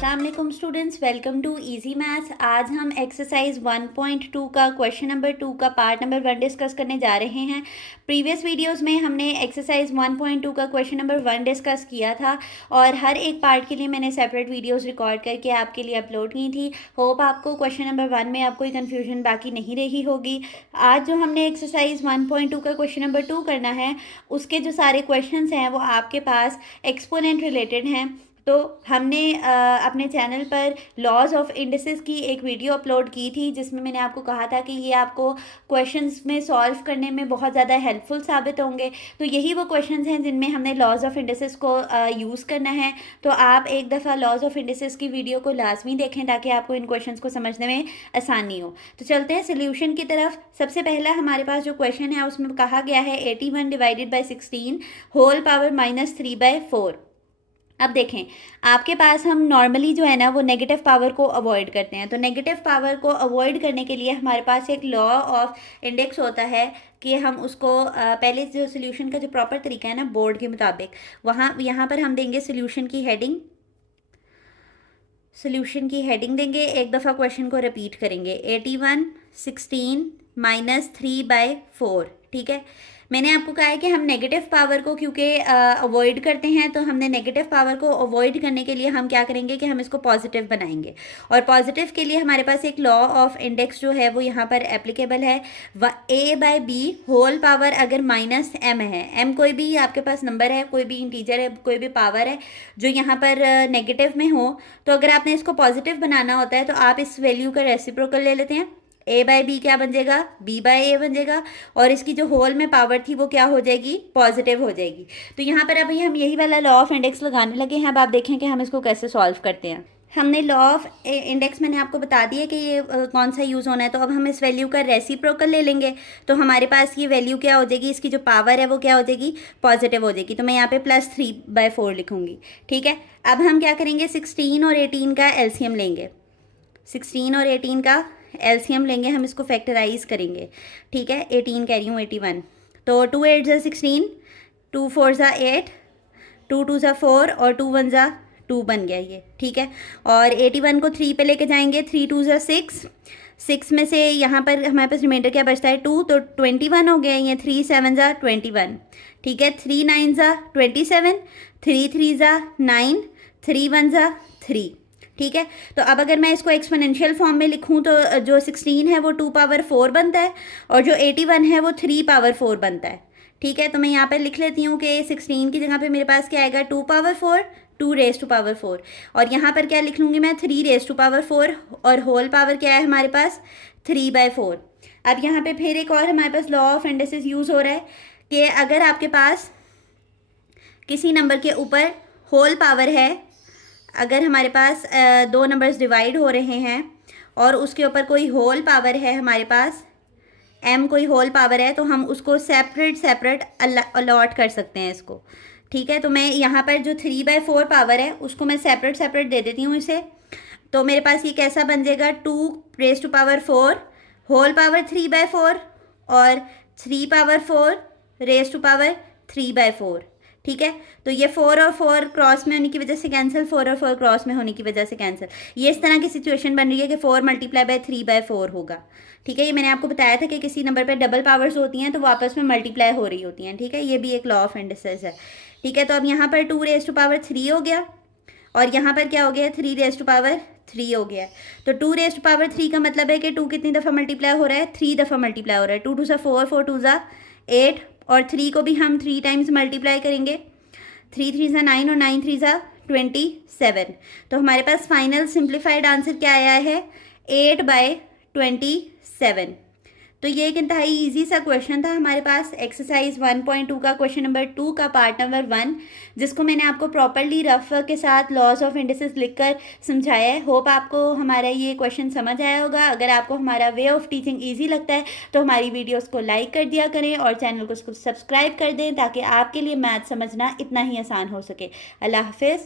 अस्सलाम वालेकुम students, welcome to easy maths. आज हम एक्सरसाइज 1.2 का क्वेश्चन नंबर 2 का पार्ट नंबर 1 डिस्कस करने जा रहे हैं। प्रीवियस वीडियोस में हमने एक्सरसाइज 1.2 का क्वेश्चन नंबर 1 डिस्कस किया था और हर एक पार्ट के लिए मैंने सेपरेट वीडियोस रिकॉर्ड करके आपके लिए अपलोड की थी। होप आपको क्वेश्चन नंबर 1 में अब कोई कन्फ्यूजन बाकी नहीं रही होगी। आज जो हमने एक्सरसाइज 1.2 का क्वेश्चन नंबर 2 करना है, उसके जो सारे क्वेश्चन हैं वो आपके पास एक्सपोनेंट रिलेटेड हैं। तो हमने अपने चैनल पर लॉज ऑफ इंडिसेस की एक वीडियो अपलोड की थी, जिसमें मैंने आपको कहा था कि ये आपको क्वेश्चंस में सॉल्व करने में बहुत ज़्यादा हेल्पफुल साबित होंगे। तो यही वो क्वेश्चंस हैं जिनमें हमने लॉज ऑफ इंडिसेस को यूज़ करना है। तो आप एक दफ़ा लॉज ऑफ इंडिसेस की वीडियो को लाजमी देखें ताकि आपको इन क्वेश्चंस को समझने में आसानी हो। तो चलते हैं सोल्यूशन की तरफ। सबसे पहला हमारे पास जो क्वेश्चन है उसमें कहा गया है 81 डिवाइडेड बाई 16 होल पावर -3/4। अब देखें, आपके पास हम नॉर्मली जो है ना वो नेगेटिव पावर को अवॉइड करते हैं। तो नेगेटिव पावर को अवॉइड करने के लिए हमारे पास एक लॉ ऑफ इंडेक्स होता है कि हम उसको पहले जो सोल्यूशन का जो प्रॉपर तरीका है ना बोर्ड के मुताबिक, यहाँ पर हम देंगे सोल्यूशन की हेडिंग देंगे। एक दफ़ा क्वेश्चन को रिपीट करेंगे। 81 16 -3/4। ठीक है, मैंने आपको कहा है कि हम नेगेटिव पावर को क्योंकि अवॉइड करते हैं, तो हमने नेगेटिव पावर को अवॉइड करने के लिए हम क्या करेंगे कि हम इसको पॉजिटिव बनाएंगे। और पॉजिटिव के लिए हमारे पास एक लॉ ऑफ इंडेक्स जो है वो यहाँ पर एप्लीकेबल है। a/b होल पावर अगर -m है, m कोई भी आपके पास नंबर है, कोई भी इंटीजर है, कोई भी पावर है जो यहाँ पर नेगेटिव में हो, तो अगर आपने इसको पॉजिटिव बनाना होता है तो आप इस वैल्यू का रेसिप्रोकल ले लेते हैं। a/b क्या बन जाएगा, b/a बन जाएगा, और इसकी जो होल में पावर थी वो क्या हो जाएगी, पॉजिटिव हो जाएगी। तो यहाँ पर अभी हम यही वाला लॉ ऑफ इंडेक्स लगाने लगे हैं। अब आप देखें कि हम इसको कैसे सॉल्व करते हैं। हमने लॉ ऑफ इंडेक्स मैंने आपको बता दिया कि ये कौन सा यूज़ होना है। तो अब हम इस वैल्यू का रेसिप्रोकल ले लेंगे, तो हमारे पास ये वैल्यू क्या हो जाएगी, इसकी जो पावर है वो क्या हो जाएगी, पॉजिटिव हो जाएगी। तो मैं यहाँ पे +3/4 लिखूँगी। ठीक है, अब हम क्या करेंगे, 16 और 18 का एलसीएम लेंगे। 16 और 18 का एलसीएम लेंगे, हम इसको फैक्टराइज करेंगे। ठीक है, 18 कह रही हूँ 81। तो 2 8 ज़ा 16, 2 4 ज़ा 8, 2 2 ज़ा 4 और 2 1 ज़ा 2 बन गया ये। ठीक है, और 81 को 3 पे लेके जाएंगे। 3 2 ज़ा 6, 6 में से यहाँ पर हमारे पास रिमाइंडर क्या बचता है, 2, तो 21 हो गया ये। 3 7 ज़ा 21। ठीक है, 3 9 ज़ा 27, 3 3 ज़ा 9, 3 1 ज़ा 3। ठीक है, तो अब अगर मैं इसको एक्सपोनेंशियल फॉर्म में लिखूं तो जो 16 है वो 2/4 बनता है और जो 81 है वो 3/4 बनता है। ठीक है, तो मैं यहाँ पर लिख लेती हूँ कि 16 की जगह पे मेरे पास क्या आएगा, 2/4, 2^4। और यहाँ पर क्या लिख लूँगी मैं, 3^4, और होल पावर क्या है हमारे पास, 3/4। अब यहाँ पे फिर एक और हमारे पास लॉ ऑफ इंडिसेस यूज़ हो रहा है कि अगर आपके पास किसी नंबर के ऊपर होल पावर है, अगर हमारे पास दो नंबर्स डिवाइड हो रहे हैं और उसके ऊपर कोई होल पावर है, हमारे पास m कोई होल पावर है, तो हम उसको सेपरेट अलॉट कर सकते हैं इसको। ठीक है, तो मैं यहाँ पर जो 3/4 पावर है उसको मैं सेपरेट दे देती हूँ इसे। तो मेरे पास ये कैसा बन जाएगा, 2^4 होल पावर 3/4 और 3/4 3/4। ठीक है, तो ये 4 और 4 क्रॉस में होने की वजह से कैंसिल, 4 और 4 क्रॉस में होने की वजह से कैंसिल। ये इस तरह की सिचुएशन बन रही है कि 4 × 3/4 होगा। ठीक है, ये मैंने आपको बताया था कि किसी नंबर पे डबल पावर्स होती हैं तो वो आपस में मल्टीप्लाई हो रही होती हैं। ठीक है, ये भी एक लॉ ऑफ इंडिसेस है। ठीक है, तो अब यहाँ पर 2^3 हो गया और यहाँ पर क्या हो गया, 3^3 हो गया। तो 2^3 का मतलब है कि 2 कितनी दफ़ा मल्टीप्लाई हो रहा है, 3 दफ़ा मल्टीप्लाई हो रहा है। 2 2 ज़ा 4, 4 2 ज़ा 8, और 3 को भी हम 3 टाइम्स मल्टीप्लाई करेंगे। 3 3 ज़ा 9 और 9 3 ज़ा 27। तो हमारे पास फाइनल सिंप्लीफाइड आंसर क्या आया है, 8/27। तो ये एक इंतहाई ईजी सा क्वेश्चन था हमारे पास, एक्सरसाइज 1.2 का क्वेश्चन नंबर 2 का पार्ट नंबर 1, जिसको मैंने आपको प्रॉपरली रफ के साथ लॉज ऑफ इंडिसेस लिखकर समझाया है। होप आपको हमारा ये क्वेश्चन समझ आया होगा। अगर आपको हमारा वे ऑफ टीचिंग ईजी लगता है तो हमारी वीडियोज़ को लाइक कर दिया करें और चैनल को सब्सक्राइब कर दें ताकि आपके लिए मैथ समझना इतना ही आसान हो सके। अल्लाह हाफिज़।